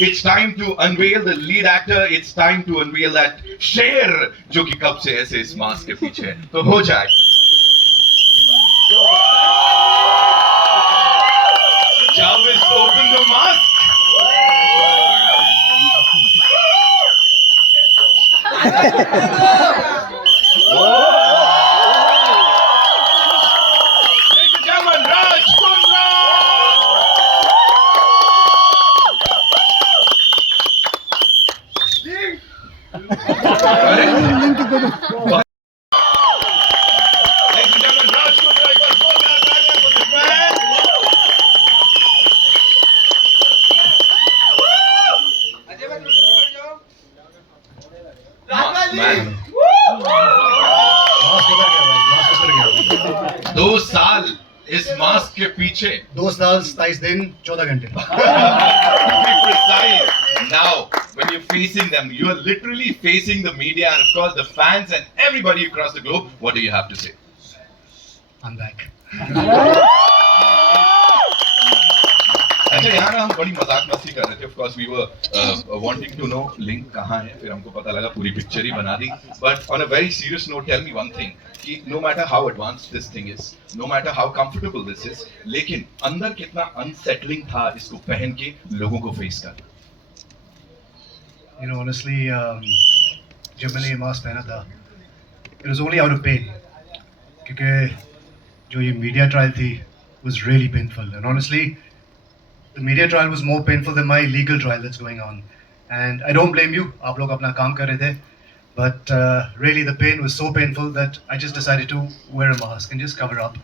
It's time to unveil the lead actor. It's time to unveil that शेर जो कि कब से ऐसे इस मास्क के पीछे है. तो हो जाए. Jarvis, open the mask. Ladies and gentlemen, Kundra. Ladies and gentlemen, Kundra. एक बार जोरदार तालियां for this man. Man. 2 साल इस मास्क के पीछे. 2 साल 27 दिन 14 घंटे. To be precise. Now, when you're facing them, you are literally facing the media and of course the fans and everybody across the globe. What do you have to say? I'm back. अच्छा यहाँ ना हम बड़ी मजाक मस्ती कर रहे थे. Of course we were wanting to know link कहाँ है. फिर हमको पता लगा पूरी पिक्चर ही बना दी. But on a very serious note, tell me one thing कि no matter how advanced this thing is, no matter how comfortable this is, लेकिन अंदर कितना unsettling था इसको पहन के लोगों को face करना. You know, honestly, जब मैंने ये मास्क पहना था, it was only out of pain. क्योंकि जो ये media trial थी was really painful. And honestly, the media trial was more painful than my legal trial that's going on. And I don't blame you. आप लोग अपना काम कर रहे थे. But really, the pain was so painful that I just decided to wear a mask and just cover up.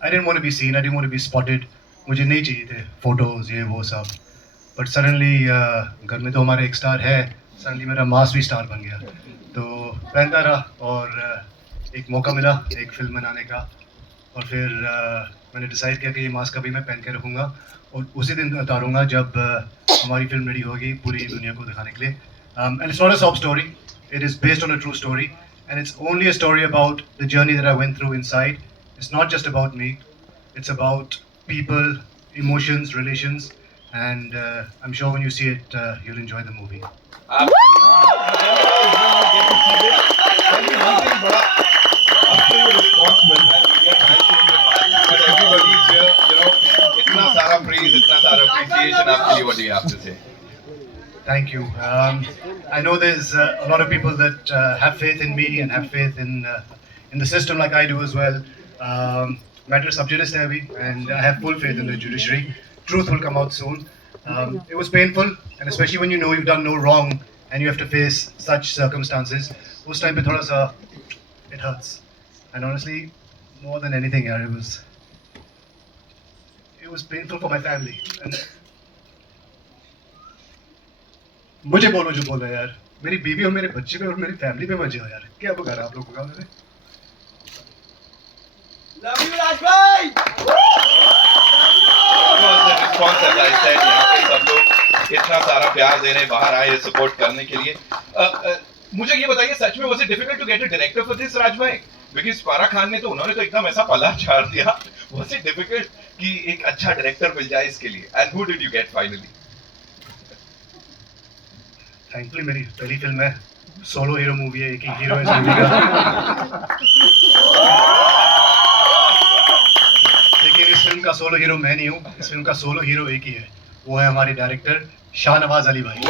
I didn't want to be seen. I didn't want to be spotted. मुझे नहीं चाहिए थे photos ये वो सब. But suddenly घर में तो हमारे एक स्टार है. Suddenly मेरा मास्क भी स्टार बन गया. तो पहनता रहा और एक मौका मिला एक फिल्म बनाने का. और फिर मैंने डिसाइड किया कि ये मास्क अभी मैं पहन के रखूँगा और उसी दिन उतारूँगा जब हमारी फिल्म रेडी होगी पूरी दुनिया को दिखाने के लिए. And it's not a sob story. It is based on a true story. And it's only a story about the journey that I went through inside. It's not just about me. It's about people, emotions, relations. And I'm sure when you see it, you'll enjoy the movie. इतना सारा praise, इतना सारा appreciation आपके लिए. What do you have to say? Thank you. I know there's a lot of people that have faith in me and have faith in the system like I do as well. Matter sub judice hai abhi, and I have full faith in the judiciary. Truth will come out soon. It was painful, and especially when you know you've done no wrong and you have to face such circumstances. Us time pe thoda sa it hurts. And honestly, more than anything, yaar, it was painful for my family. And मुझे बोलो जो बोला यार. मेरी बीवी और मेरे बच्चे पे और मेरी फैमिली पे मजे हो यार. क्या बुरा आप लोगों का मैंने. Love you, Raj bhai. The response as I said, यहाँ पे सब लोग इतना सारा प्यार देने बाहर आए सपोर्ट करने के लिए. मुझे ये बताइए सच में was it difficult to get a director for this, राज भाई? Because फारा खान ने तो उन्होंने तो एकदम ऐसा पल्ला झाड़ दिया. Was it difficult कि एक अच्छा डायरेक्टर मिल जाए इसके लिए? And who did you get finally? Thankfully मेरी पहली फिल्म है. सोलो हीरो मूवी है. एक ही हीरो है इस मूवी का. लेकिन इस फिल्म का सोलो हीरो मैं नहीं हूँ. इस फिल्म का सोलो हीरो एक ही है. वो है हमारे डायरेक्टर शाहनवाज अली भाई.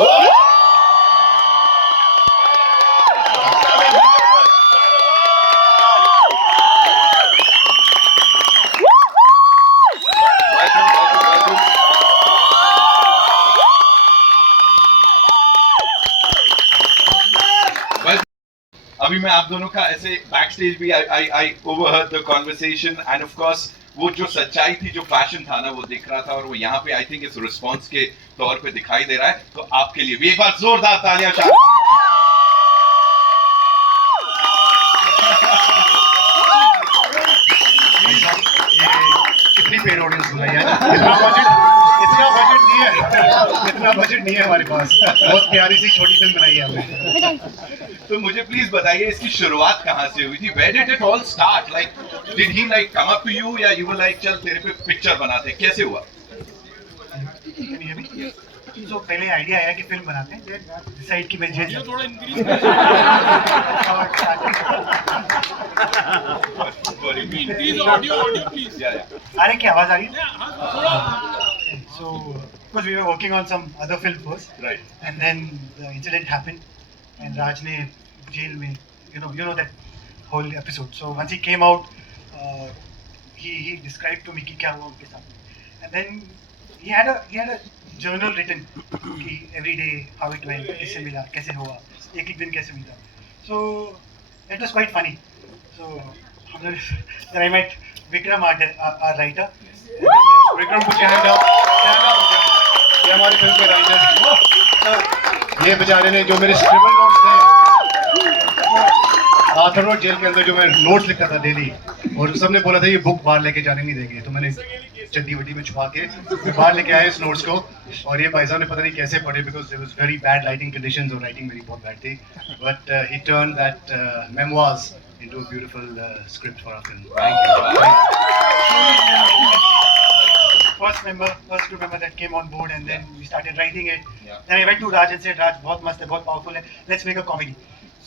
अभी मैं आप दोनों का ऐसे बैक स्टेज भी I overheard the conversation and of course वो जो सच्चाई थी जो फैशन था ना वो दिख रहा था और वो यहाँ पे I think इस रिस्पॉन्स के तौर पे दिखाई दे रहा है. तो आपके लिए भी एक बार जोरदार तालियां चाहिए. कितनी पेड ऑडियंस बुलाई है. इतना बजट नहीं है हमारे पास. बहुत प्यारी सी छोटी फिल्म बनाई है हमने. तो मुझे प्लीज बताइए इसकी शुरुआत कहाँ से हुई थी? Where did it all start? Like, did he like come up to you या you were like चल तेरे पे पिक्चर बनाते? कैसे हुआ? उनको पहले आइडिया आया कि फिल्म बनाते हैं, देन डिसाइड कि मैं जेल थोड़ा इंक्रीज ऑडियो प्लीज आ रही क्या आवाज आ रही है? थोड़ा So, of course, we were working on some other film first, Right. and then the incident happened, and Raj ne jail mein, you know that whole episode. So once he came out, he described to me कि क्या हुआ उनके साथ, and then he had a journal written कि every day how it went, कैसे मिला, कैसे हुआ, एक दिन कैसे मिला. So it was quite funny. So then I met Vikram, our writer. Vikram को stand up. ये हमारे फिल्म के राइटर, ये बेचारे ने जो मेरे स्क्रिबल नोट्स थे आर्थर रोड जेल के अंदर, जो मैं नोट्स लिखता था डेली, और सबने बोला था ये बुक बाहर लेके जाने नहीं देंगे, तो मैंने चड्डी वड्डी में छुपा के फिर बाहर लेके आया इस नोट्स को, और ये भाई साहब ने पता नहीं कैसे पढ़े, because there was very bad lighting conditions और राइटिंग मेरी बहुत बैड थी, but he turn that memoirs into a beautiful script for our film. Thank you. First group member that came on board, and then we started writing it. Yeah. Then I went to Raj and said, Raj, बहुत मस्त है, बहुत powerful है, let's make a comedy.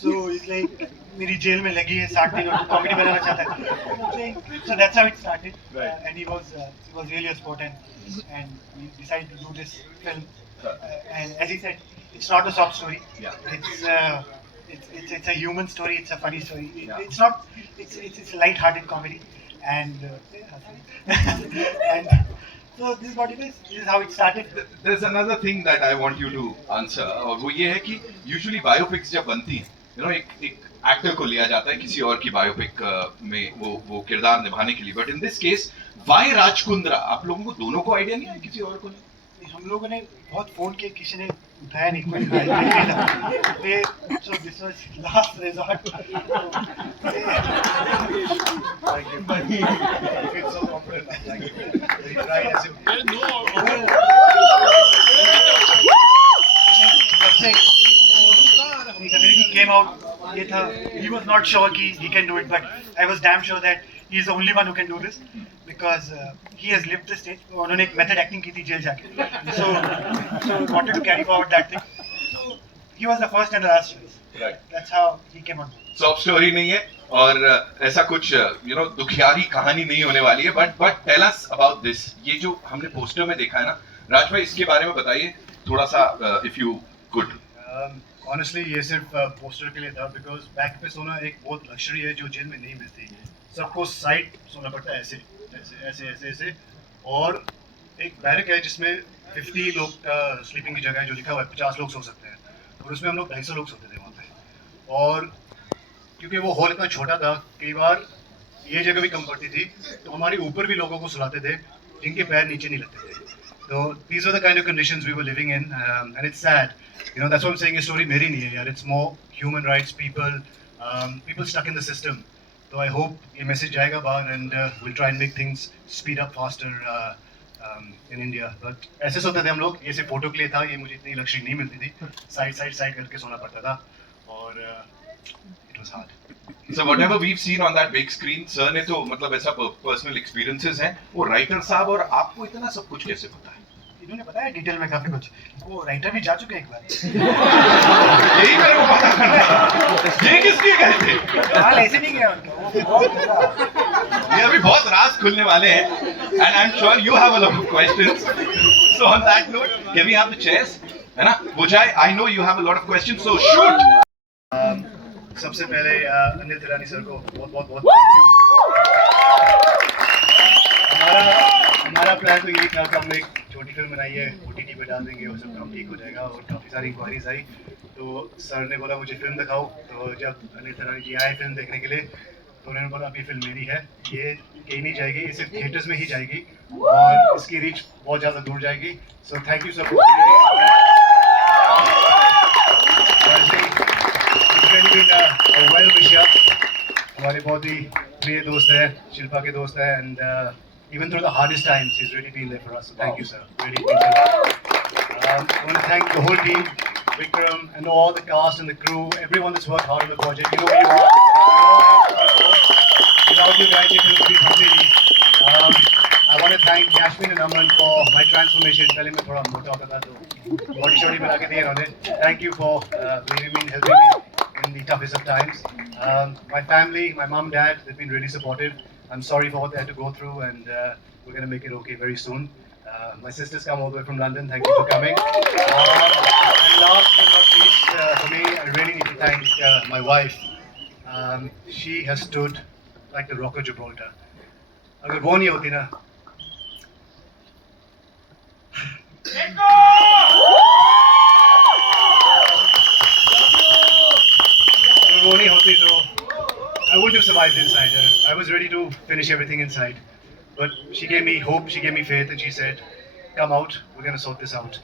So it's like मेरी jail में लगी है 60 दिन और comedy बनाना चाहता है. So that's how it started. Right. And he was really a sport, and we decided to do this film. And as he said, it's not a sob story. Yeah. It's a human story. It's a funny story. Yeah. It's not. It's a light-hearted comedy, and and so this is what it is. This is how it started. There's another thing that I want you to answer, और वो ये है कि usually biopics जब बनती हैं, एक actor को लिया जाता है किसी और की बायोपिक में वो किरदार निभाने के लिए, but in this case why Raj Kundra? आप लोगों को दोनों को आइडिया नहीं है, किसी और को नहीं? हम लोगों ने बहुत फोन किए, किसी ने उठाया नहीं, कोई नहीं था. So this was last resort. Thank you. I feel so confident. Thank you. We tried as if there's no The community came out. ये था, he was not sure कि he can do it, but I was damn sure that he is the only one who can do this, because he has lived the stage. उन्होंने एक method acting की थी jail जाके, so wanted to carry forward that thing. So he was the first and the last choice. Right. That's how he came on. Soft story नहीं है और ऐसा कुछ दुखियारी कहानी नहीं होने वाली है, but tell us about this. ये जो हमने पोस्टर में देखा है ना, राज भाई, इसके बारे में बताइए थोड़ा सा, इफ यू कुड. ऑनेस्टली ये सिर्फ पोस्टर के लिए था, बिकॉज बैक पे सोना एक बहुत लग्जरी है जो जेल में नहीं मिलती. सबको साइड सोना पड़ता है, ऐसे ऐसे ऐसे ऐसे ऐसे, और एक बैरक है जिसमें 50 लोग का स्लीपिंग की जगह है, जो लिखा हुआ है 50 लोग सो सकते हैं, और उसमें हम लोग 250 लोग सोते थे वहाँ पे. और क्योंकि वो हॉल इतना छोटा था, कई बार ये जगह भी कम पड़ती थी, तो हमारे ऊपर भी लोगों को सुलाते थे जिनके पैर नीचे नहीं लगते थे. तो these are the kind of conditions we were living in, and it's sad. That's what I'm saying. ये story मेरी नहीं है यार. It's more human rights, people stuck in the system. So I hope ये message जाएगा बाहर, and we'll try and make things speed up faster in India. But ऐसे सोते थे हम लोग. ये सिर्फ फोटो के लिए था. ये मुझे इतनी लग्जरी नहीं मिलती थी. साइड करके सोना पड़ता था, और it was hard. So whatever we've seen on that big screen, sir ने तो मतलब ऐसा पर्सनल एक्सपीरियंसेस हैं. वो राइटर साहब, और आपको इतना सब कुछ कैसे पता है? इन्होंने बताया डिटेल में काफी कुछ. वो राइटर भी जा चुके हैं एक बार. यही मेरे को पता करना. ये किस लिए गए थे? हाल ऐसे नहीं गया उनका. वो बहुत ये अभी बहुत राज खुलने वाले हैं, and I'm sure you have a lot of questions. So on that note, can we have the chairs? है ना? बुझाए, I know you have a lot of questions, so shoot. सबसे पहले अनिल तिरानी सर को बहुत थैंक यू. हमारा plan तो यही था कि हम एक छोटी फिल्म बनाई है, OTT पे डाल देंगे और सब काम ठीक हो जाएगा, और काफ़ी सारी इंक्वायरीज आई, तो सर ने बोला मुझे फिल्म दिखाओ. तो जब अनिल तिरानी जी आए फिल्म देखने के लिए, तो उन्होंने बोला अभी फिल्म मेरी है, ये कहीं नहीं जाएगी, ये सिर्फ थिएटर्स में ही जाएगी, और इसकी रीच बहुत ज़्यादा दूर जाएगी. So thank you sir. Well wisher, हमारे बहुत ही प्रिय दोस्त है, शिल्पा के दोस्त है, and even through the hardest times, he's really been there for us. So thank you, sir. Really means a lot. I want to thank the whole team, Vikram, and all the cast and the crew, everyone that's worked hard on the project. You know who you are. Without you guys, it would be completely. I want to thank Ashwin and Aman for my transformation. पहले मैं थोड़ा मोटा होता था तो body shorty बना के दिए इन्होंने. Thank you for believing me and helping me in the toughest of times. My family, my mom, dad, they've been really supportive. I'm sorry for what they had to go through, and we're going to make it okay very soon. My sisters come all the way from London. Thank you for coming. And last but not least, for me, I really need to thank my wife. She has stood like the Rock of Gibraltar. अगर वो नहीं होती ना, अगर वो नहीं होती तो I wouldn't have survived inside her. I was ready to finish everything inside. But she gave me hope, she gave me faith, and she said, come out, we're going to sort this out.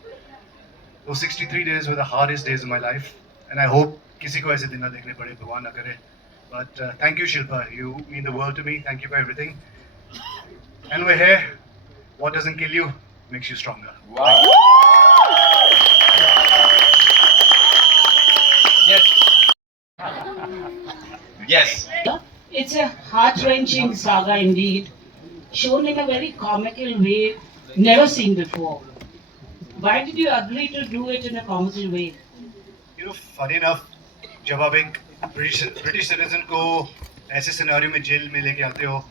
Those 63 days were the hardest days of my life. And I hope किसी को ऐसे दिन ना देखने पड़े, भगवान ना करे. But thank you, Shilpa. You mean the world to me. Thank you for everything. And we're here. What doesn't kill you makes you stronger. Wow. Yes. Yes. It's a heart-wrenching saga indeed, shown in a very comical way, never seen before. Why did you agree to do it in a comical way? You know, funny enough, जब आप एक British citizen को ऐसे scenario में jail में लेके आते हो,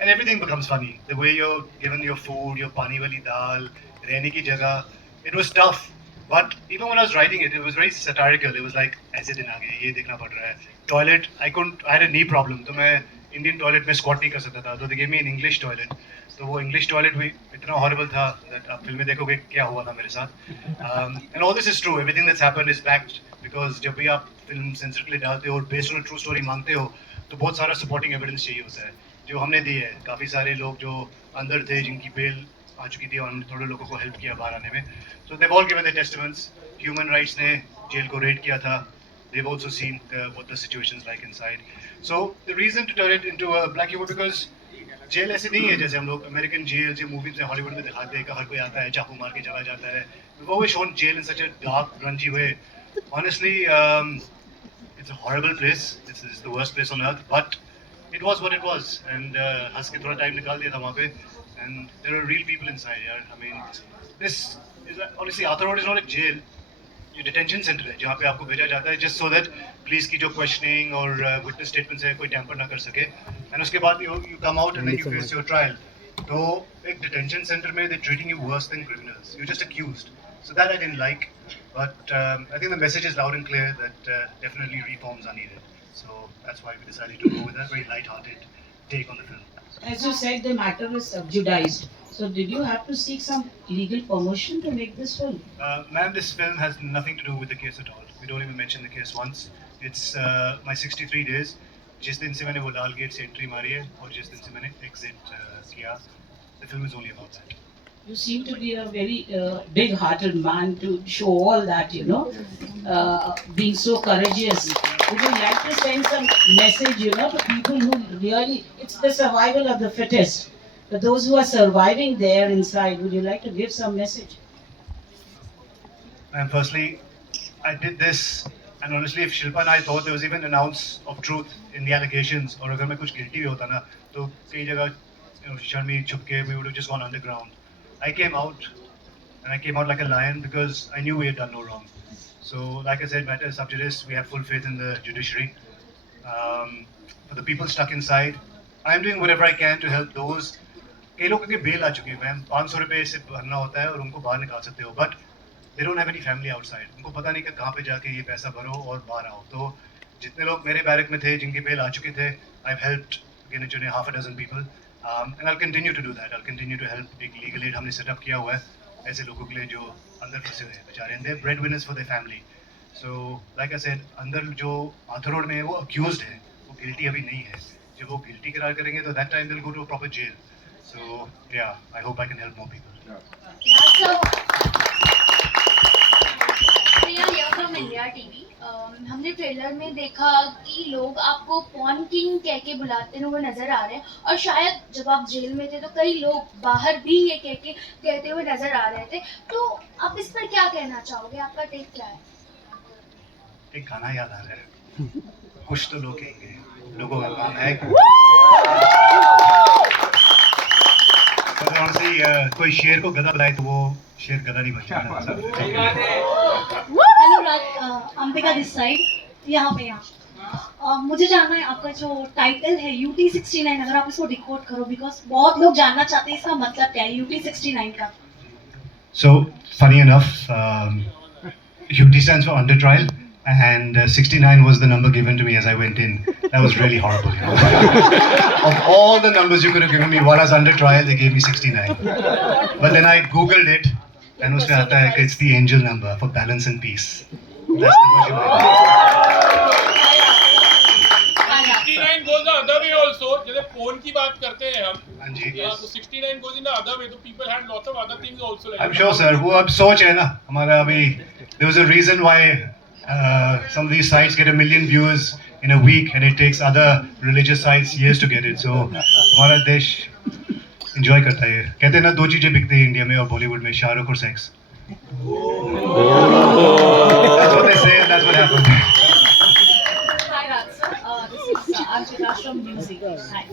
and everything becomes funny. The way you're given your food, your pani wali dal, रहने की जगह, it was tough. But even when I was writing it, it was very satirical. It was like ऐसे दिन आ गए, ये देखना पड़ रहा है. Toilet, I had a knee problem, तो मैं Indian toilet में squat नहीं कर सकता था. So they gave me an English toilet. तो वो English toilet भी इतना horrible था that आप फिल्म में देखोगे क्या हुआ था मेरे साथ. And all this is true. Everything that's happened is backed because जब भी आप फिल्म सेंसर के लिए डालते हो और based on a true story मांगते हो, तो बहुत सारा supporting evidence चाहिए होता है. जो हमने दी है. काफी सारे लोग जो अंदर थे जिनकी बेल आ चुकी थी और हमने थोड़े लोगों को हेल्प किया बाहर आने में. So they've all given their testaments. Human rights ने जेल को रेड किया था. They've also seen what the situation's like inside. So the reason to turn it into a black humor because jail ऐसे नहीं है जैसे हम लोग अमेरिकन जेल जो मूवीज में हॉलीवुड में दिखाते हैं कि हर कोई आता है चाकू मार के चला जाता है. We've always shown jail in such a dark, grungy way. Honestly, it's a horrible place. It's the worst place on earth. But it was what it was. And हंस के थोड़ा टाइम निकाल दिया था वहाँ पे. And there are real people inside. यार, I mean, this is honestly Arthur Road is not a jail. ये डिटेंशन सेंटर है जहाँ पे आपको भेजा जाता है just so that पुलिस की जो क्वेश्चनिंग और विटनेस स्टेटमेंट्स है कोई टैम्पर ना कर सके. एंड उसके बाद you come out and then you face your trial. तो एक डिटेंशन सेंटर में they're treating you worse than criminals. You're just accused. So that I didn't like. But I think the message is loud and clear that definitely reforms are needed. So that's why we decided to go with that very light-hearted take on the film. As you said, the matter is subjudiced. So did you have to seek some legal permission to make this film? Ma'am, this film has nothing to do with the case at all. We don't even mention the case once. It's my 63 days. जिस दिन से मैंने वो लाल gate से entry मारी है और जिस दिन से मैंने एग्जिट किया. The film is only about that. You seem to be a very big-hearted man to show all that, you know, being so courageous. Would you like to send some message, you know, to people who really, it's the survival of the fittest. But those who are surviving there inside, would you like to give some message? And firstly, I did this, and honestly, if Shilpa and I thought there was even an ounce of truth in the allegations, or अगर मैं कुछ guilty भी होता ना, तो कई जगह, you know, शर्मी छुपके, we would have just gone underground. I came out, and I came out like a lion because I knew we had done no wrong. So, like I said, matter sub judice, we have full faith in the judiciary. For the people stuck inside, I'm doing whatever I can to help those. कई लोगों की bell आ चुकी है ma'am. 500 रुपए से भरना होता है और उनको बाहर निकाल सकते हो. But they don't have any family outside. उनको पता नहीं कि कहाँ पे जाके ये पैसा भरो और बाहर आओ. तो जितने लोग मेरे बैरक में थे जिनकी बेल आ चुके थे, I've helped गिने चुने half a dozen people. And I'll continue to do that. I'll continue to help. एक legal aid हमने set up किया हुआ है ऐसे लोगों के लिए जो अंदर फंसे हुए हैं बेचारे. And they're breadwinners for their family. So like I said, अंदर जो आर्थर रोड में है वो accused है. वो guilty अभी नहीं है. जब वो guilty करार करेंगे तो that time they'll go to a proper jail. So yeah, I hope I can help more people. Priya here from India TV. हमने ट्रेलर में देखा कि लोग आपको पॉर्न किंग कह के बुलाते हुए नजर आ रहे हैं और शायद जब आप जेल में थे तो कई लोग बाहर भी ये कह के कहते हुए नजर आ रहे थे. तो आप इस पर क्या कहना चाहोगे? आपका टेक क्या है? एक गाना याद आ रहा है. कुछ तो लोग कहेंगे लोगों का काम है. But honestly, कोई शेर को गधा बुलाए तो वो शेर गधा नहीं बनता ना. Hello Raj, Ambika this side, यहाँ पे मुझे जानना है आपका जो टाइटल है UT69, अगर आप इसको डिकोड करो, बिकॉज बहुत लोग जानना चाहते हैं इसका मतलब क्या है UT69 का. So funny enough, UT stands for under trial, and 69 was the number given to me as I went in. That was really horrible. You know? Of all the numbers you could have given me, while I was under trial, they gave me 69. But then I googled it, and उसमें आता है कि it's the angel number for balance and peace. That's the version I got. 69 goes the other way also. जैसे phone की बात करते हैं हम, हाँ जी. तो 69 goes in the other way. So people had lots of other things also. Like I'm sure, sir. वो अब सोच है ना हमारा अभी. There was a reason why some of these sites get 1 million viewers in a week, and it takes other religious sites years to get it. So हमारा देश enjoy करता है. कहते हैं ना दो चीजें बिकती हैं इंडिया में और बॉलीवुड में, शाहरुख और sex. That's what they say, and that's what happened. Hi Raj sir, this is Anshika from Music. Hi.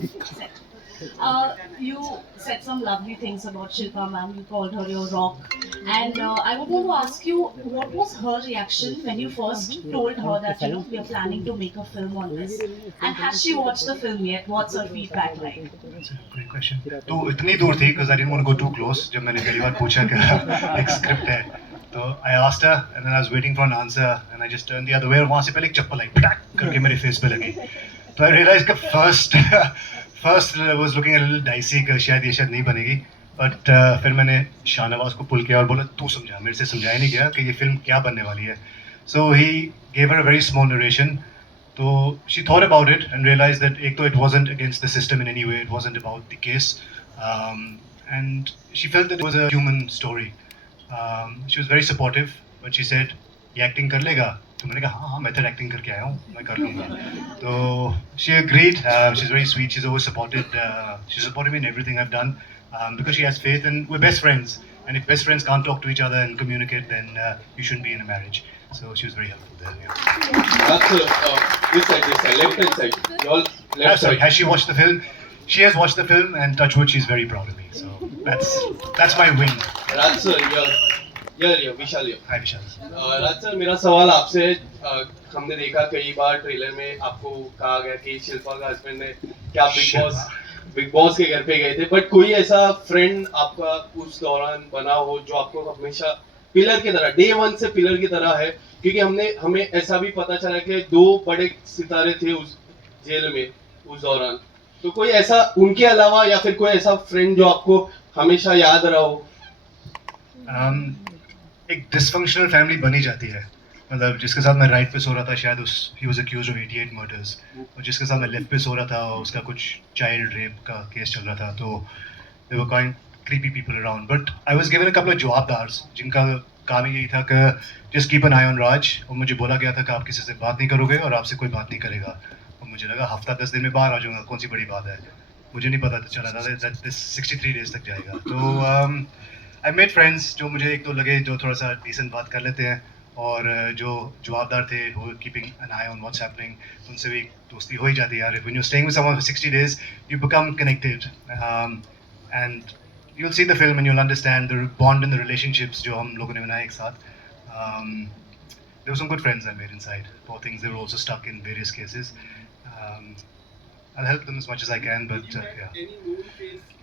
You said some lovely things about Shilpa ma'am. You called her your rock, and I would want to ask you, what was her reaction when you first told her that we are planning to make a film on this, and has she watched the film yet? What's her feedback like? That's a great question. तो इतनी दूर थी because I didn't want to go too close. जब मैंने पहली बार पूछा कि एक स्क्रिप्ट है, तो I asked her, and then I was waiting for an answer, and I just turned the other way. और वहाँ से पहले एक चप्पल आई, पटाक करके मेरे फेस पे लगी. तो I realized कि first was looking a little dicey कि शायद ये शायद नहीं बनेगी. But फिर मैंने शाहनवाज को पुल किया और बोला तू समझा, मेरे से समझाया नहीं गया कि ये फिल्म क्या बनने वाली है. So he gave her a very small narration. So she thought about it and realized that एक तो it wasn't against the system in any way, it wasn't about the case, and she felt that it was a human story. She was very supportive, but she said ये acting कर लेगा? तो मैंने कहा हाँ मैं तो एक्टिंग करके आया हूँ, मैं कर लूँगा. तो she agreed. She's very sweet. She's always supported. She's supported me in everything I've done because she has faith, and we're best friends. And if best friends can't talk to each other and communicate, then you shouldn't be in a marriage. So she was very helpful there. Yeah. That's this side, left hand side. Your left Sorry, side. has she watched the film? She has watched the film, and touch wood, she's very proud of me. So that's my win. Raj sir, Vishal Hi Vishal. Raj sir, मेरा सवाल आपसे है. हमने देखा कई बार trailer में आपको कहा गया कि शिल्पा का हस्बैंड है, क्या बिग बॉस के घर पे गए थे, बट कोई ऐसा फ्रेंड आपका उस दौरान बना हो जो आपको हमेशा पिलर की तरह, डे 1 से पिलर की तरह है? क्योंकि हमें ऐसा भी पता चला कि 2 बड़े सितारे थे उस जेल में उस दौरान, तो कोई ऐसा उनके अलावा या फिर कोई ऐसा फ्रेंड जो आपको हमेशा याद रहा हो? एक डिसफंक्शनल फैमिली बनी जाती है. मतलब जिसके साथ मैं राइट पे सो रहा था, शायद he was accused of 88 murders, और जिसके साथ मैं लेफ्ट पे सो रहा था उसका कुछ चाइल्ड रेप का केस चल रहा था. तो they were kind creepy people around, but I was given a couple of जवाबदार्स जिनका काम यही था कि just keep an eye on राज, और मुझे बोला गया था कि आप किसी से बात नहीं करोगे और आपसे कोई बात नहीं करेगा. और मुझे लगा हफ्ता 10 दिन में बाहर आ जाऊंगा, कौन सी बड़ी बात है. मुझे नहीं पता चला था that this 63 days तक जाएगा. तो I made friends जो मुझे एक दो लगे जो थोड़ा सा decent बात कर लेते हैं, और जो जवाबदार थे वो keeping an eye on what's happening, उनसे भी दोस्ती हो ही जाती है यार. When you're staying with someone for 60 days, you become connected, and you'll see the film and you'll understand the bond and the relationships जो हम लोगों ने बनाए एक साथ. There were some good friends I made inside. Poor things, they were also stuck in various cases. I'll help them as much as I can, but yeah.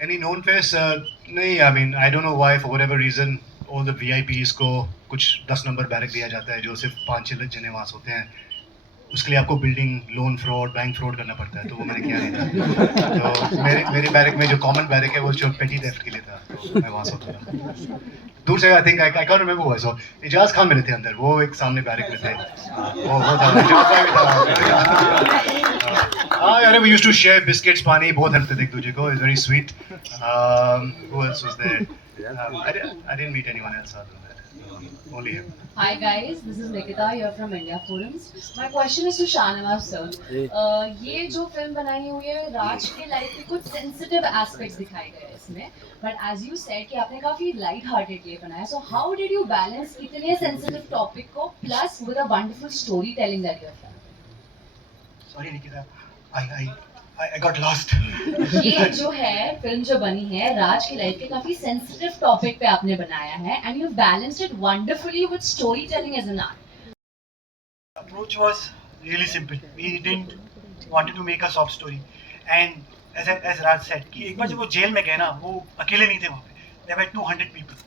Any known face? नहीं, I mean, I don't know why, for whatever reason, all the VIPs को कुछ 10 number barrack दिया जाता है जो सिर्फ 5-6 जने वहाँ सोते हैं. उसके लिए आपको building loan fraud, bank fraud करना पड़ता है, तो वो मैंने किया नहीं था. तो मेरे बैरक में जो कॉमन बैरक है वो जो पेटी थेफ्ट के लिए था, तो मैं वहाँ सोता था. दूर से I think I can't remember हुआ. सो इजाज खान मिले थे अंदर, वो एक सामने बैरक में थे. वो था इजाज भाई भी था. हाँ यार, we used to share biscuits, पानी, बहुत हेल्प थे एक दूसरे को. It's very sweet. Who else was there? I didn't meet anyone else other than that. Only him. Hi guys, this is Nikita here from India Forums. My question is to Shahnawaz sir. ये जो film बनाई हुई है, राज के life के कुछ sensitive aspects दिखाए गए हैं इसमें. But as you said कि आपने काफी light heartedly बनाया. So how did you balance इतने sensitive topic को plus with a wonderful storytelling that you have done? Sorry Nikita, I got lost. ये जो है फिल्म जो बनी है राज की लाइफ के काफी सेंसिटिव टॉपिक पे आपने बनाया है and you balanced it wonderfully with story telling as an art. Approach was really simple. We didn't wanted to make a sob story, and as Raj said कि एक बार जब वो जेल में गए ना वो अकेले नहीं थे वहाँ पे. There were 200 people.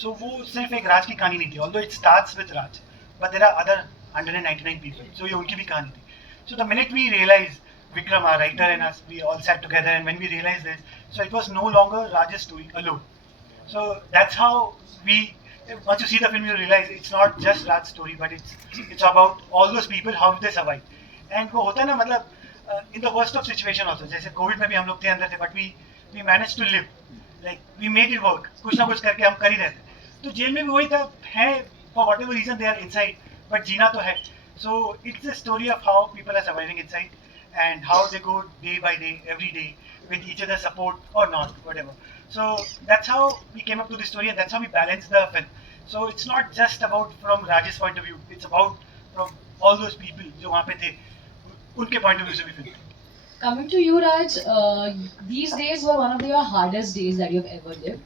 So वो सिर्फ एक राज की कहानी नहीं थी. Although it starts with Raj, but there are other 199 people. So ये उनकी भी कहानी थी. So the minute we realized, Vikram, our writer, and us, we all sat together, and when we realized this, so it was no longer Raj's story alone. So that's how we. Once you see the film, you realize it's not just Raj's story, but it's about all those people, how they survive. And वो होता है ना मतलब in the worst of situation also. जैसे Covid में भी हम लोग थे अंदर थे, but we managed to live. Like we made it work. कुछ ना कुछ करके हम कर ही रहे थे. तो जेल में भी वही था है for whatever reason they are inside, but जीना तो है. So it's a story of how people are surviving inside and how they go day by day, every day with each other's support or not, whatever. So that's how we came up to the story and that's how we balanced the film. So it's not just about from Raj's point of view, it's about from all those people जो वहाँ पे थे, उनके point of view से भी film. Coming to you, Raj, these days were one of your hardest days that you've ever lived.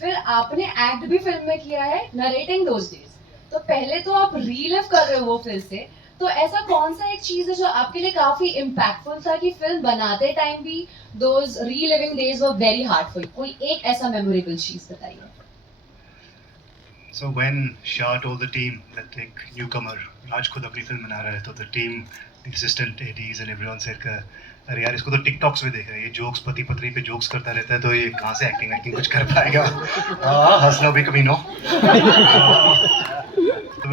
फिर आपने act भी फिल्म में किया है, narrating those days. तो पहले तो आप रीलिव कर रहे हो वो फिर से, तो ऐसा कौन सा एक चीज है जो आपके लिए काफी इम्पैक्टफुल था कि फिल्म बनाते टाइम भी those reliving days were very hard for you? कोई एक ऐसा मेमोरेबल चीज बताइए. So when Shah told the team that एक newcomer Raj खुद अपनी फिल्म बना रहा है, तो the team, the assistant ADs and everyone said कि अरे यार इसको तो टिकटॉक्स में देखा है, ये जोक्स पति पत्नी पे जोक्स करता रहता है, तो ये कहाँ से एक्टिंग कुछ कर पाएगा. हंसना भी कभी no.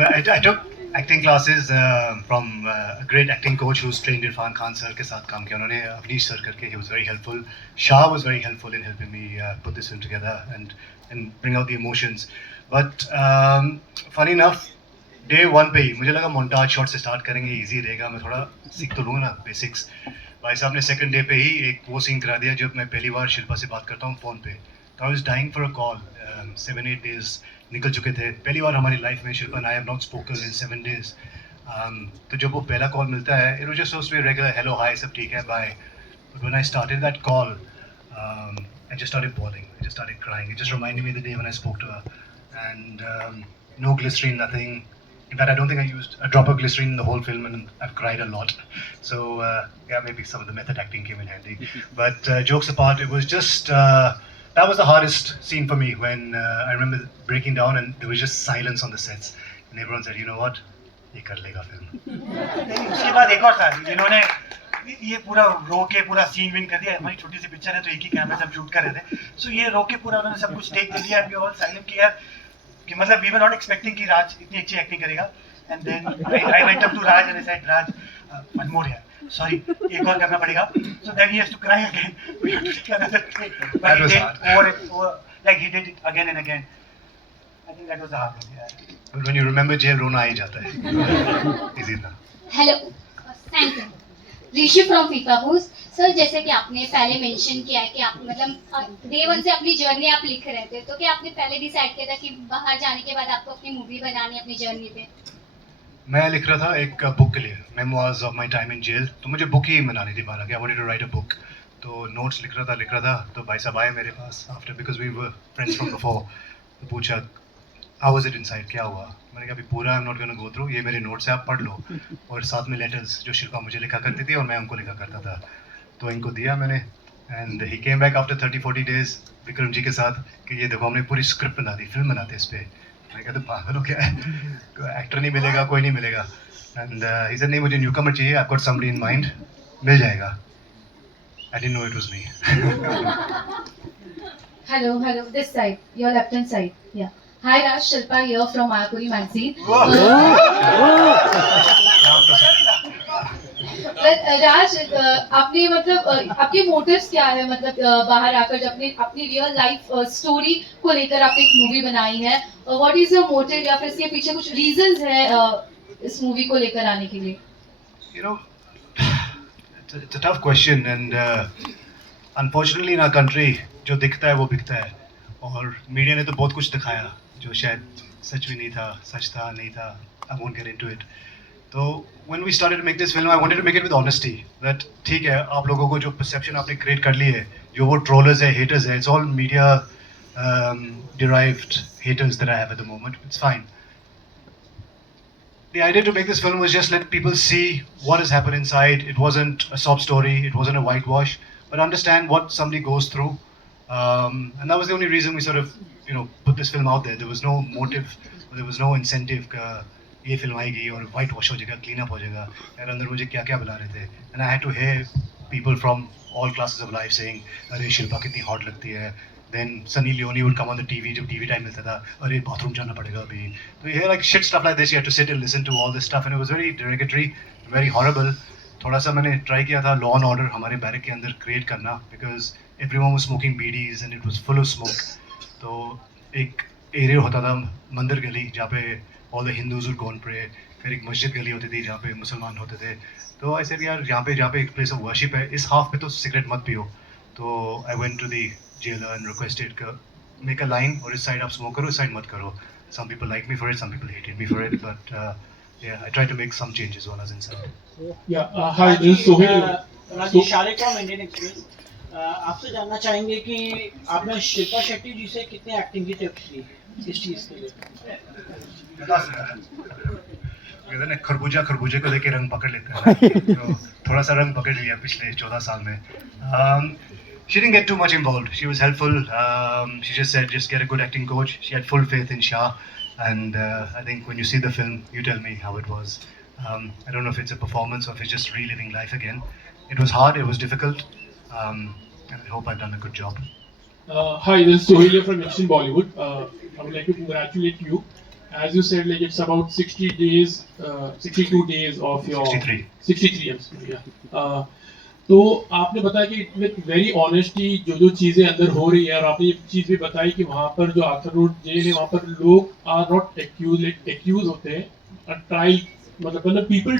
I took acting classes from a great acting coach who's trained Irfan Khan sir के साथ काम किया उन्होंने, अवनीश sir करके. He was very helpful. Shah was very helpful in helping me put this film together and bring out the emotions. But funny enough, day one पे ही मुझे लगा montage shot से start करेंगे, easy रहेगा, मैं थोड़ा सीख तो लूँगा ना basics. भाई साहब ने second day पे ही एक वो scene करा दिया जब मैं पहली बार शिल्पा से बात करता हूँ फ़ोन पे. I was dying for a call. 7-8 days निकल चुके थे. पहली बार हमारी लाइफ में Shilpa and I have not spoken in 7 days. तो जब वो पहला कॉल मिलता है, it was just supposed to be regular hello hi सब ठीक है bye. But when I started that call, I just started bawling. I just started crying. It just reminded me of the day when I spoke to her. And no glycerine, nothing. In fact, I don't think I used a drop of glycerine in the whole film, and I've cried a lot. So yeah, maybe some of the method acting came in handy. But jokes apart, it was just that was the hardest scene for me when I remember breaking down and there was just silence on the sets, and everyone said, "You know what? ये कर लेगा film." उसके बाद एक और था, इन्होंने ये पूरा रो के पूरा सीन विन कर दिया. हमारी छोटी सी पिक्चर है तो एक ही कैमरा से हम शूट कर रहे थे. सो ये रो के पूरा उन्होंने सब कुछ टेक कर दिया. वी ऑल साइलेंट कि यार कि मतलब वी वर नॉट एक्सपेक्टिंग कि राज इतनी अच्छी एक्टिंग करेगा. And then I went up to Raj and I said, Raj one more यार, sorry, एक और करना पड़ेगा. So then he has to cry again. We have to take another take. But he did over, like he did it again and again. I think that was the hard one. Yeah. But when you remember jail, रोना आ ही जाता है. Easy था. Hello, thank you. Rishi from FIFA बूज. Sir, जैसे कि आपने पहले mention किया है कि आप मतलब डे वन से अपनी जर्नी आप लिख रहे थे, तो क्या आपने पहले डिसाइड किया था कि बाहर जाने के बाद आपको अपनी मूवी बनानी है अपनी जर्नी पे? मैं लिख रहा था एक बुक के लिए, memoirs of my time in jail. तो मुझे बुक ही बनानी थी बाहर आके. I wanted to write a book. तो नोट्स लिख रहा था. तो भाई साहब आए मेरे पास after, because we were friends from before. तो पूछा how was it inside, क्या हुआ? मैंने कहा अभी पूरा I'm not going to go through, ये मेरे नोट्स हैं, आप पढ़ लो. और साथ में लेटर्स जो शिल्पा मुझे लिखा करती थी और मैं उनको लिखा करता था, तो इनको दिया मैंने. And he came back after 30-40 days Vikram ji के साथ कि ये देखो हमने पूरी स्क्रिप्ट बना दी, फिल्म बनाते इस पे. मैं कहता पागल हो क्या है, एक्टर नहीं मिलेगा, कोई नहीं मिलेगा. एंड ही सेड नहीं, मुझे न्यूकमर चाहिए, I got somebody in mind, मिल जाएगा. I didn't know it was me. Hello, this side, your left hand side. Yeah. Hi Raj, Shilpa here from Mayapuri magazine. Raj, आपने मतलब आपके motives क्या है, मतलब बाहर आकर जब अपनी रियल लाइफ स्टोरी को लेकर आपने एक मूवी बनाई है, व्हाट इज योर मोटिव या फिर इसके पीछे कुछ रीजंस है इस मूवी को लेकर आने के लिए? You know, it's a tough question, and unfortunately in our country जो दिखता है वो बिकता है, और मीडिया ने तो बहुत कुछ दिखाया जो शायद सच भी नहीं था, सच था नहीं था. I won't get into it. तो when we started to make this film, I wanted to make it with honesty. That ठीक है, आप लोगों को जो perception आपने create कर ली है, जो वो trollers है, haters है, it's all media derived haters that I have at the moment. It's fine. The idea to make this film was just let people see what has happened inside. It wasn't a sob story, it wasn't a whitewash, but understand what somebody goes through. And that was the only reason we sort of, put this film out there. There was no motive, there was no incentive का ये film आएगी और whitewash हो जाएगा, clean up हो जाएगा. यार अंदर मुझे क्या क्या बुला रहे थे. And I had to hear people from all classes of life saying, अरे शिल्पा कितनी hot लगती है. Then Sunny Leone would come on the TV जब TV time मिलता था, अरे bathroom जाना पड़ेगा अभी. So you hear like shit stuff like this. You had to sit and listen to all this stuff, and it was very derogatory, very horrible. थोड़ा सा मैंने try किया था law and order हमारे barrack के अंदर create करना, because everyone was smoking BDs and it was full of smoke. तो एक area होता था मंदिर गली जहाँ पे all the Hindus would go and pray. फिर एक मस्जिद गली होती थी जहाँ पे मुसलमान होते थे. तो ऐसे भी यार जहाँ पे एक place of worship है, इस half पे तो cigarette मत पियो. तो I went to the jailer and requested make a line और इस side आप smoke करो, इस side मत करो. Some people liked me for it, some people hated me for it, but yeah, I tried to make some changes while I was inside. Yeah, hi, this is Sohail. Rajesh Shariq from Indian express. आपसे जानना चाहेंगे कि आपने शिल्पा शेट्टी जी से कितने acting की tips ली इस चीज़ के लिए? कहते हैं खरबूजे को लेके रंग पकड़ लेते हैं. तो थोड़ा सा रंग पकड़ लिया पिछले 14 साल में. She didn't get too much involved. She was helpful. She just said, just get a good acting coach. She had full faith in Shah. And I think when you see the film, you tell me how it was. I don't know if it's a performance or if it's just reliving life again. It was hard, it was difficult. And I hope I've done a good job. Hi, this is Sohail from Action Bollywood. I would like to congratulate you. As you said, like it's about 60 days, 62 days of your... 63, I'm sorry, yeah. तो आपने बताया कि with very honesty जो चीज़ें अंदर हो रही है, और आपने ये चीज़ भी बताई कि वहाँ पर जो आर्थर रोड जेल है वहाँ पर लोग आर नॉट एक्यूज होते हैं, ट्रायल मतलब पीपल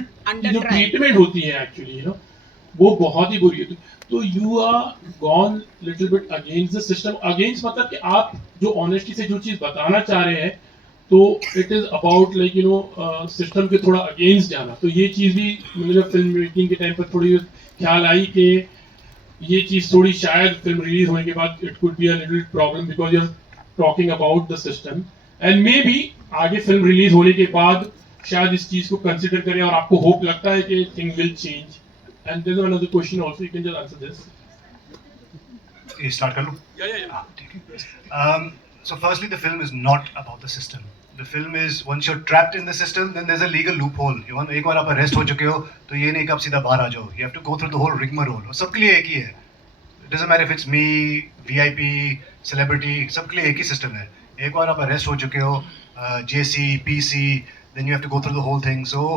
जो ट्रीटमेंट होती है एक्चुअली वो बहुत ही बुरी है. तो you are gone little bit against the system. Against मतलब कि आप जो ऑनेस्टी से जो चीज़ बताना चाह रहे हैं, तो it is about like system के थोड़ा अगेंस्ट जाना. तो ये चीज़ भी मुझे फिल्म मेकिंग के टाइम पर थोड़ी ख्याल आई कि ये चीज़ थोड़ी शायद फिल्म रिलीज होने के बाद it could be a little problem because you are talking about the system, and maybe आगे फिल्म रिलीज होने के बाद शायद इस चीज़ को कंसिडर करें और आपको होप लगता है कि thing will change. And there is another question also, you can just answer this. ये स्टार्ट कर लूं? या ठीक है. So firstly, the film is not about the system. The film is, once you're trapped in the system, then there's a legal loophole. एक बार आप arrest हो चुके हो तो ये नहीं कि आप सीधा बाहर आ जाओ. You have to go through the whole rigmarole. और सबके लिए एक ही है. It doesn't matter if it's me, VIP, celebrity, सबके लिए एक ही system है. एक बार आप arrest हो चुके हो, JC, PC, then you have to go through the whole thing. So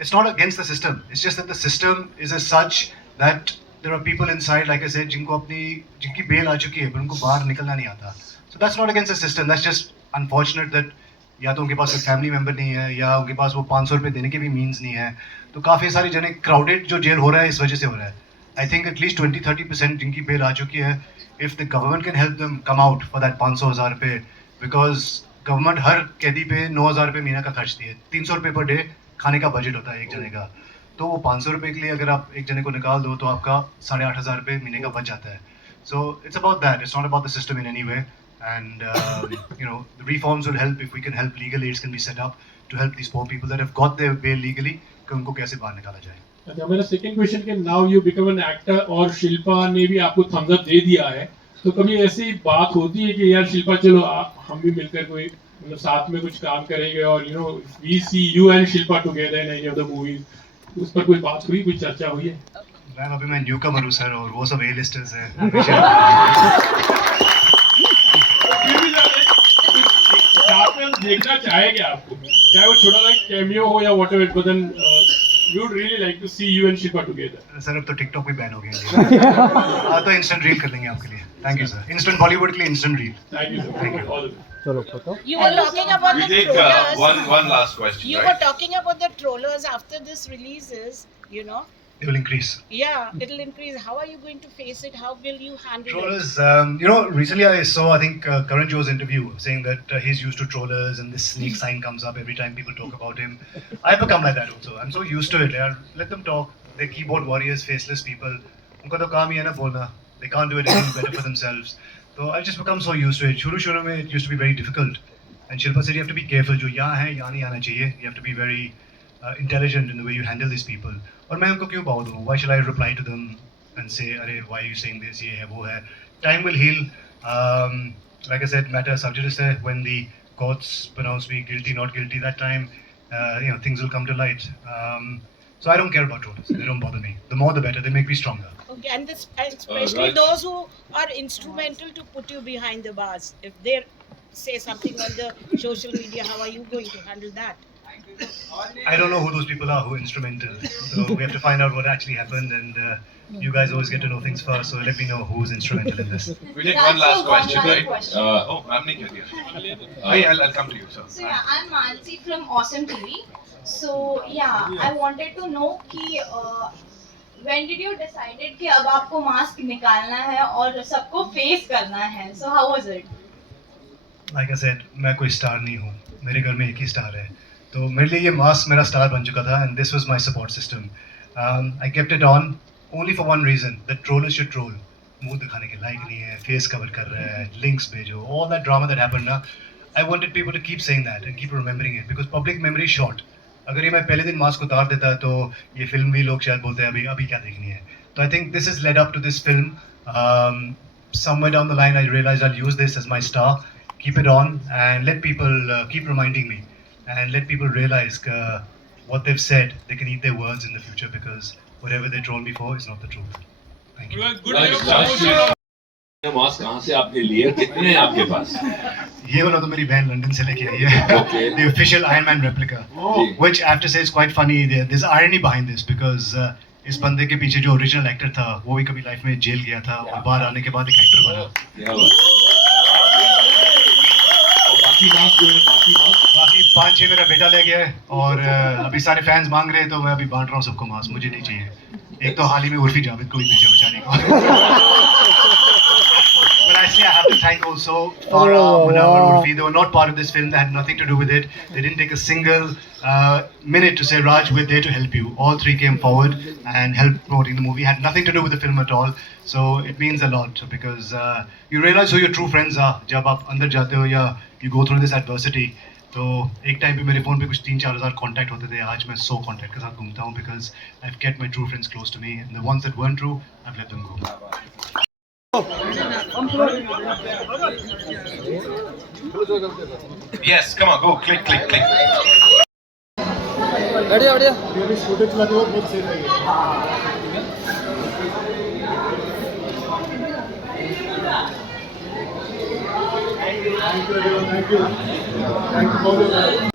it's not against the system. It's just that the system is as such that there are people inside, like I said, जिनकी bail आ चुकी है पर उनको बाहर निकलना नहीं आता. So that's not against the system. That's just unfortunate that या तो उनके पास कोई फैमिली मेम्बर नहीं है या उनके पास वो 500 रुपये देने के भी मीन्स नहीं है. तो काफ़ी सारी जने क्राउडेड जो जेल हो रहा है इस वजह से हो रहा है. आई थिंक एटलीस्ट 20-30% जिनकी बेल आ चुकी है, if the government can help them come out for that 500,000 रुपये, बिकॉज गवर्नमेंट हर कैदी पे 9,000 रुपये महीना का खर्च दी है. 300 रुपये पर डे खाने का बजट होता है एक जने का. तो वो 500 रुपये के लिए अगर आप एक जने को निकाल दो तो आपका 8,500 रुपये महीने का बच जाता है. So it's about that, it's not about the system in any way. And the reforms will help if we can help. Legal aids can be set up to help these poor people that have got their bail legally. कि उनको कैसे बाहर निकाला जाए. अच्छा, मेरा second question कि now you become an actor और शिल्पा ने भी आपको थम्स अप दे दिया है, तो कभी ऐसी बात होती है कि यार शिल्पा चलो हम भी मिलकर कोई साथ में कुछ काम करेंगे और we see you and Shilpa together in any of the movies, उस पर कोई बात हुई, कोई चर्चा हुई है? मैम अभी मैं न्यूकमर हूं सर और वो सब ए लिस्टर्स हैं. देखना चाहेंगे आपको, चाहे वो छोटा सा कैमियो हो या whatever, but then we would really like to see you and Shilpa together. Sir अब तो टिकटॉक भी बैन हो गया. तो इंस्टेंट रील कर लेंगे आपके लिए. Thank you sir. Instant Bollywood के लिए instant reel. Thank you sir. Thank you. चलो photo. You were talking about the trollers. One last question. You right? were talking about the trollers after this releases, they will increase. Yeah, it'll increase. How are you going to face it? How will you handle Trollers, recently I saw, I think, Karan Johar's interview saying that he's used to trollers and this snake sign comes up every time people talk about him. I've become like that also. I'm so used to it. Yeah. Let them talk. They're keyboard warriors, faceless people. उनका तो काम ही है ना बोलना. They can't do anything better for themselves. So I've just become so used to it. शुरू में it used to be very difficult. And Shilpa said you have to be careful. जो यहाँ है यहाँ नहीं आना चाहिए. You have to be very intelligent in the way you handle these people. और मैं उनको क्यों बात दूँ? Why should I reply to them and say, "अरे, why are you saying this? ये है, वो है." Time will heal. Like I said, matter sub judice है. When the courts pronounce me guilty, not guilty, that time, things will come to light. So I don't care about trollers. They don't bother me. The more, the better. They make me stronger. Okay, and especially those who are instrumental to put you behind the bars. If they say something on the social media, how are you going to handle that? I don't know who those people are who are instrumental. So we have to find out what actually happened, and you guys always get to know things first. So let me know who's instrumental in this. We take one last question, right? I'm Nikhil here. I'll come to you, sir. So yeah, I'm Mansi from Awesome TV. So yeah, I wanted to know कि when did you decided कि अब आपको mask निकालना है और सबको face करना है? So how was it? Like I said, मैं कोई स्टार नहीं हूँ. मेरे घर में एक ही स्टार है. तो मेरे लिए ये मास्क मेरा स्टार बन चुका था, and this was my support system. I kept it on only for one reason: that trollers should troll. मुंह दिखाने के लायक नहीं है, face cover कर रहा है, links भेजो, all that drama that happened ना. I wanted people to keep saying that and keep remembering it because public memory is short. अगर ये मैं पहले दिन मास्क उतार देता तो ये फिल्म भी लोग शायद बोलते हैं अभी क्या देखनी है. So I think this has led up to this film. Somewhere down the line I realized I'll use this as my star, keep it on and let people keep reminding me and let people realize what they've said, they can eat their words in the future because whatever they troll me for is not the truth. Thank you. Mask कहाँ से आपने लिए? कितने हैं आपके पास? ये वाला तो मेरी बहन लंदन से लेके आई है. The official Iron Man replica, which I have to say is quite funny. There's irony behind this because इस बंदे के पीछे जो ओरिजिनल एक्टर था वो भी कभी लाइफ में जेल गया था और बाहर आने के बाद एक एक्टर बना. बाकी 5-6 मेरा बेटा ले गया है और अभी सारे फैंस मांग रहे हैं तो मैं अभी बांट रहा हूँ सबको मास्क. मुझे नहीं चाहिए. एक तो हाल ही में उर्फी जावेद को भी भेजा बचाने को. But actually I have to thank also Farah, Munawar, Urfi. They were not part of this film. They had nothing to do with it. They didn't take a single minute to say, Raj, we're there to help you. All three came forward and helped promoting the movie. Had nothing to do with the film at all. So it means a lot because you realize who your true friends are. जब आप अंदर जाते हो या you go through this adversity. तो एक time पे मेरे फ़ोन पे कुछ 3-4 हज़ार कॉन्टैक्ट होते थे. आज मैं 100 कॉन्टैक्ट के साथ घूमता हूँ because I've kept my true friends close to me and the ones that weren't true, I've let them go. Yes, come on, go, click. बढ़िया. ये स्कूटर चलाते हो बहुत सेफ है. Thank you.